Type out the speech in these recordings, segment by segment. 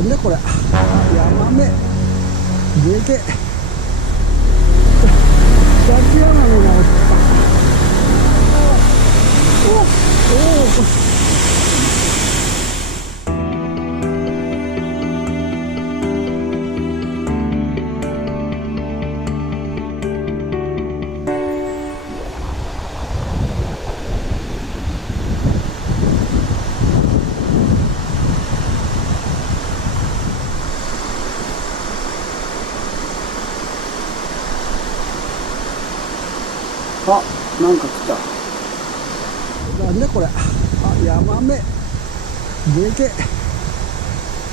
なんだこれ、ヤマメでけえ、滝ヤマメが落ちた。おお、あ、なんか来た。なんだこれ、あ、ヤマメでけえ、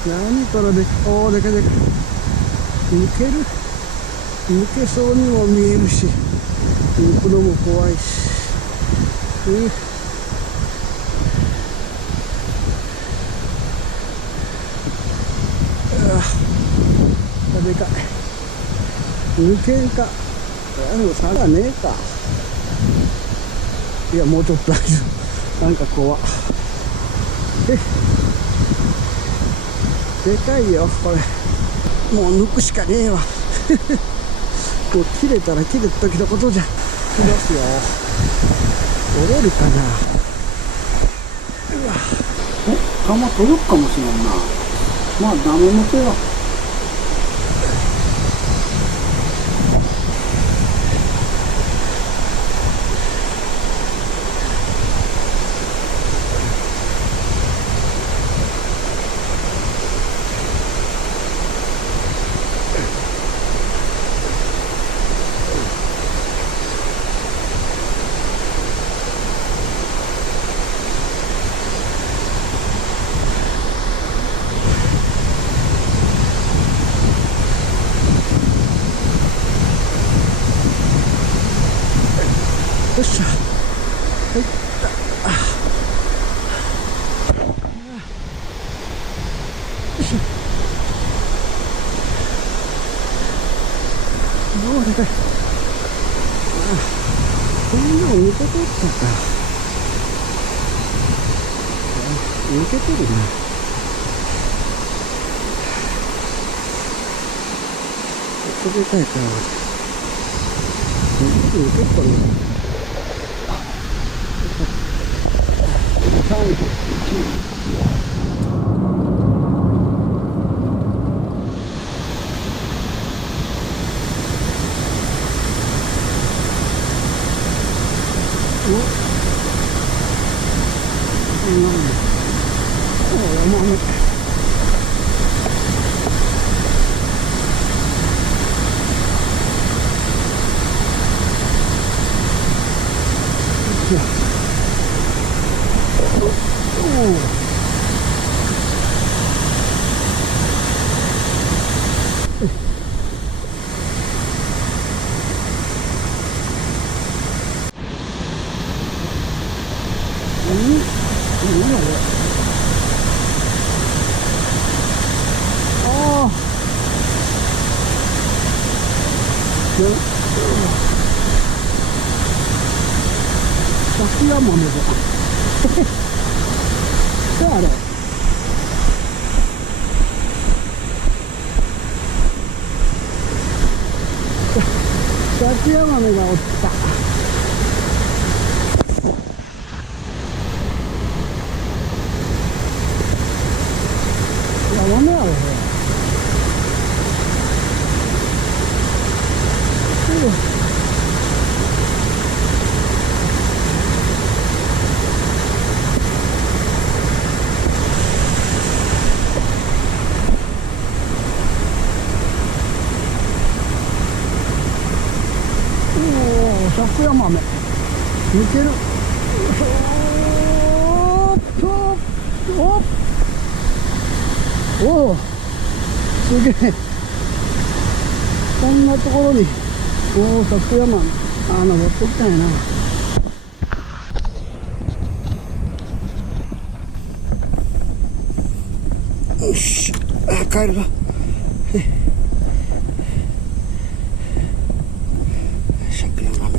何これで、おお、でかでか、抜ける、抜けそうにも見えるし、抜くのも怖いし、でかい、抜けんか、でも差がねえか。いや、もうちょっと大丈夫。なんか怖っ。でかいよ、これ。もう抜くしかねえわ。もう切れたら切れた時のことじゃ。来ますよ。折れるかな。うわ。弾届くかもしれんな。まあ、ダメもてよ。よっしゃ、入った。よいしょ。おお、でかい。こんなの抜け取ったか。抜けてるな。ここでかいか。抜けっこね。3、2、1。お、ヤマメ。滝ヤマメだ。あれ。滝ヤマメが落ちた。ヤマメやろ、これ。滝ヤマメ抜ける。おお、すげえ。こんなところに、おお、滝ヤマメ登ってきたんやな。よし、帰るぞ。滝ヤマメ。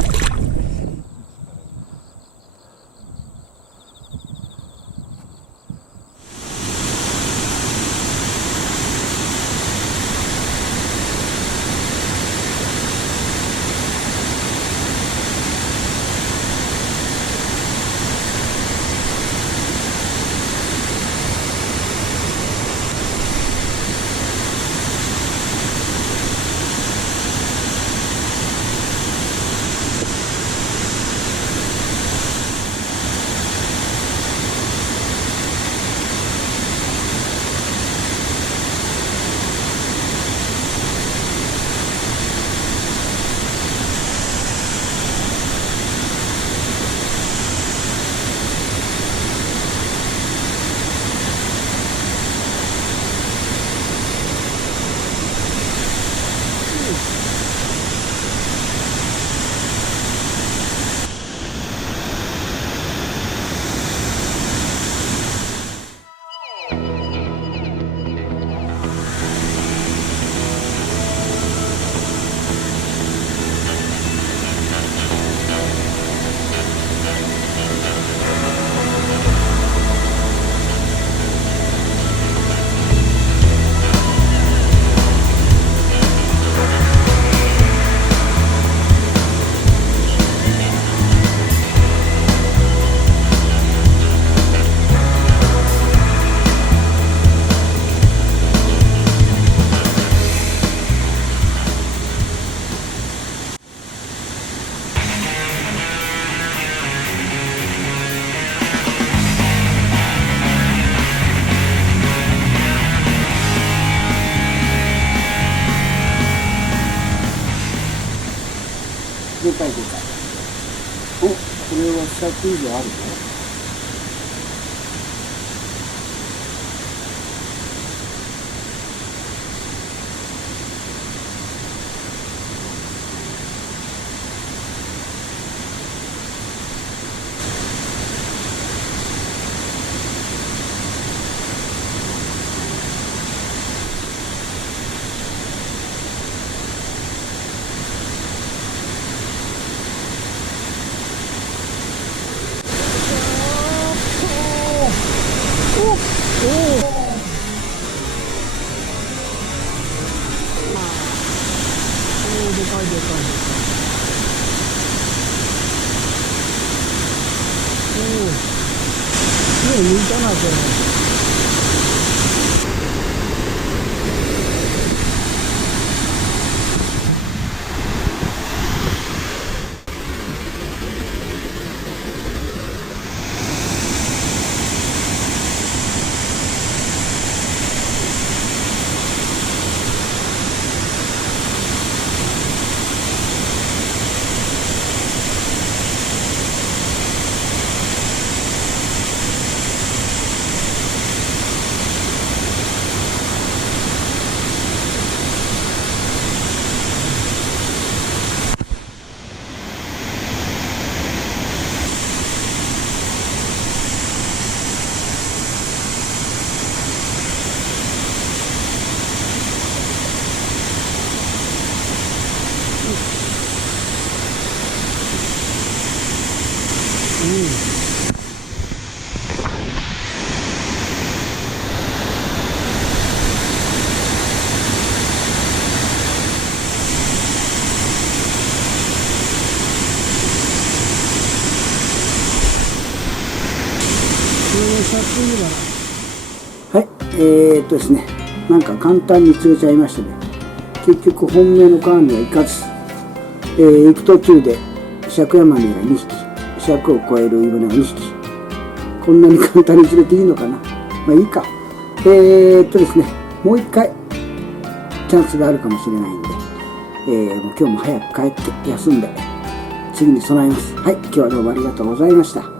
かいでかい。お、これは100以上あるぞ。でかいでかいでかい。おお、目抜いたなこれ。はい、ですね、なんか簡単に釣れちゃいましたね。結局本命の川には行かず、行く途中で尺ヤマメが2匹、尺を超えるイブナが2匹。こんなに簡単に釣れていいのかな。まあいいか。ですね、もう一回チャンスがあるかもしれないんで、もう今日も早く帰って休んで次に備えます。はい、今日はどうもありがとうございました。